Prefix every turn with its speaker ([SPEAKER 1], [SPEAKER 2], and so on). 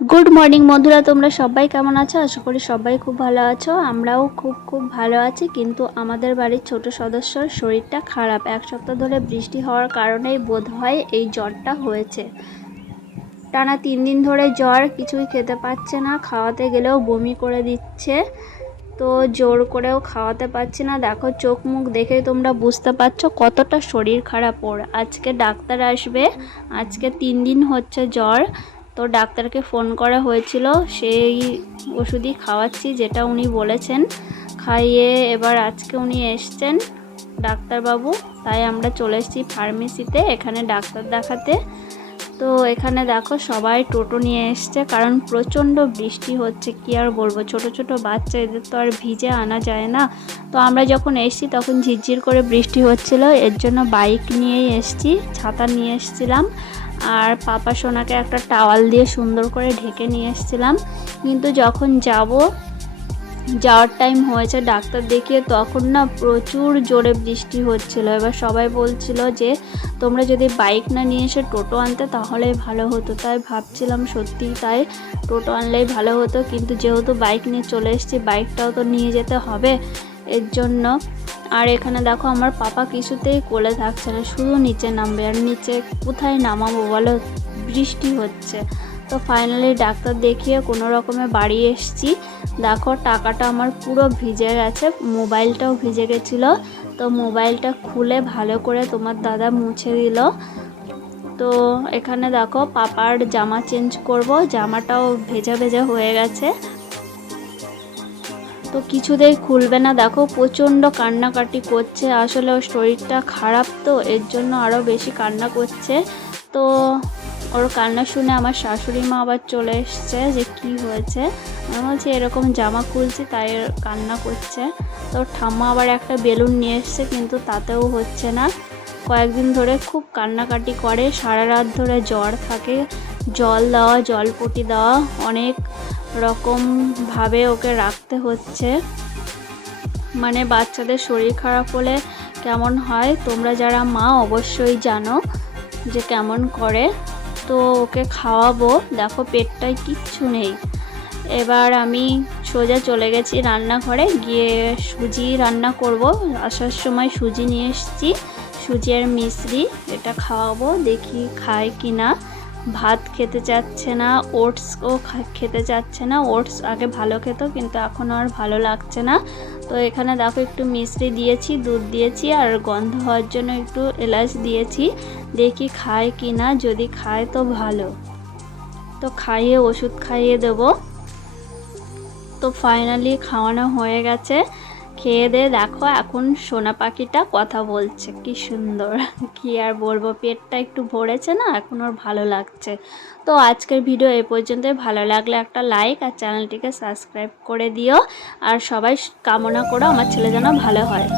[SPEAKER 1] Good morning বন্ধুরা, তোমরা সবাই কেমন আছো? আশা করি সবাই খুব ভালো আছো। আমরাও খুব খুব ভালো আছি, কিন্তু আমাদের বাড়ির ছোট সদস্যর শরীরটা খারাপ। এক সপ্তাহ ধরে বৃষ্টি হওয়ার কারণেই বোধ হয় এই জ্বরটা হয়েছে। টানা তিন দিন ধরে জ্বর, কিছুই খেতে পাচ্ছে না, খাওয়াতে গেলেও বমি করে দিচ্ছে। তো জোর করেও খাওয়াতে পারছি না। দেখো, চোখ মুখ দেখেই তোমরা বুঝতে পারছ কতটা শরীর খারাপ ওর। আজকে ডাক্তার আসবে, আজকে তিন দিন হচ্ছে জ্বর। তো ডাক্তারকে ফোন করা হয়েছিল। সেই ওষুধই খাওয়াচ্ছি, যেটা উনি বলেছেন। খাইয়ে এবার আজকে উনি এসছেন ডাক্তারবাবু। তাই আমরা চলে এসেছি ফার্মেসিতে এখানে ডাক্তার দেখাতে। তো এখানে দেখো সবাই টোটো নিয়ে এসছে, কারণ প্রচণ্ড বৃষ্টি হচ্ছে, কি আর বলব? ছোট ছোট বাচ্চা, এদের তো আর ভিজে আনা যায় না। তো আমরা যখন এসছি তখন ঝিরঝির করে বৃষ্টি হচ্ছিল, এর জন্য বাইক নিয়েই এসছি, ছাতা নিয়ে এসছিলাম। আর পাপা সোনাকে একটা টাওয়াল দিয়ে সুন্দর করে ঢেকে নিয়ে এসেছিলাম। কিন্তু যখন যাব যাওয়ার টাইম হয়েছে, ডাক্তার দেখিয়ে তখন না প্রচুর জোরে বৃষ্টি হচ্ছিল। এবার সবাই বলছিল যে, তোমরা যদি বাইক না নিয়ে এসে টোটো আনতে, তাহলেই ভালো হতো। তাই ভাবছিলাম সত্যি তাই টোটো আনলেই ভালো হতো। কিন্তু যেহেতু বাইক নিয়ে চলে এসেছি বাইকটাও তো নিয়ে যেতে হবে। এর জন্য আর এখানে দেখো আমার পাপা কিছুতেই কোলে থাকছে না, শুধু নিচে নামবে। আর নিচে কোথায় নামাবো বলো? বৃষ্টি হচ্ছে। তো ফাইনালি ডাক্তার দেখিয়ে কোনো রকমে বাড়ি এসছি। দেখো, টাকাটা আমার পুরো ভিজে গেছে, মোবাইলটাও ভিজে গেছিল। তো মোবাইলটা খুলে ভালো করে তোমার দাদা মুছে দিল। তো এখানে দেখো, পাপার জামা চেঞ্জ করব, জামাটাও ভেজা ভেজা হয়ে গেছে। তো কিছুতেই খুলবে না। দেখো, প্রচণ্ড কান্নাকাটি করছে। আসলে ওর শরীরটা খারাপ তো, এর জন্য আরও বেশি কান্না করছে। তো ওর কান্না শুনে আমার শাশুড়ি মা আবার চলে এসছে যে কি হয়েছে। আমি বলছি, এরকম জামা খুলছি, তাই কান্না করছে। তো ঠাম্মা আবার একটা বেলুন নিয়ে এসছে, কিন্তু তাতেও হচ্ছে না। কয়েকদিন ধরে খুব কান্নাকাটি করে সারা রাত ধরে জ্বর থাকে। জল দেওয়া, জলপটি দেওয়া, অনেক রকমভাবে ওকে রাখতে হচ্ছে। মানে বাচ্চাদের শরীর খারাপ হলে কেমন হয়, তোমরা যারা মা, অবশ্যই জানো যে কেমন করে। তো ওকে খাওয়াবো। দেখো পেটটায় কিচ্ছু নেই। এবার আমি সোজা চলে গেছি রান্নাঘরে। গিয়ে সুজি রান্না করব। আসার সময় সুজি নিয়ে এসেছি। সুজি আর মিশ্রি এটা খাওয়াবো। দেখি খায় কি না ভাত খেতে চাচ্ছে না, ওটসও খেতে চাচ্ছে না। ওটস আগে ভালো খেত, কিন্তু এখন আর ভালো লাগছে না। তো এখানে দেখো একটু মিষ্টি দিয়েছি, দুধ দিয়েছি আর গন্ধ হওয়ার জন্য একটু এলাচ দিয়েছি। দেখি খায় কি না যদি খায় তো ভালো। তো খাইয়ে, ওষুধ খাইয়ে দেবো। তো ফাইনালি খাওয়ানো হয়ে গেছে। খেয়ে দে, দেখো এখন সোনা পাখিটা কথা বলছে। কি সুন্দর। কি আর বলব, পেটটা একটু ভরেছে না, এখন ওর ভালো লাগছে। তো আজকের ভিডিও এ পর্যন্তই। ভালো লাগলে একটা লাইক আর চ্যানেলটিকে সাবস্ক্রাইব করে দিও। আর সবাই কামনা করো, আমার ছেলে যেন ভালো হয়।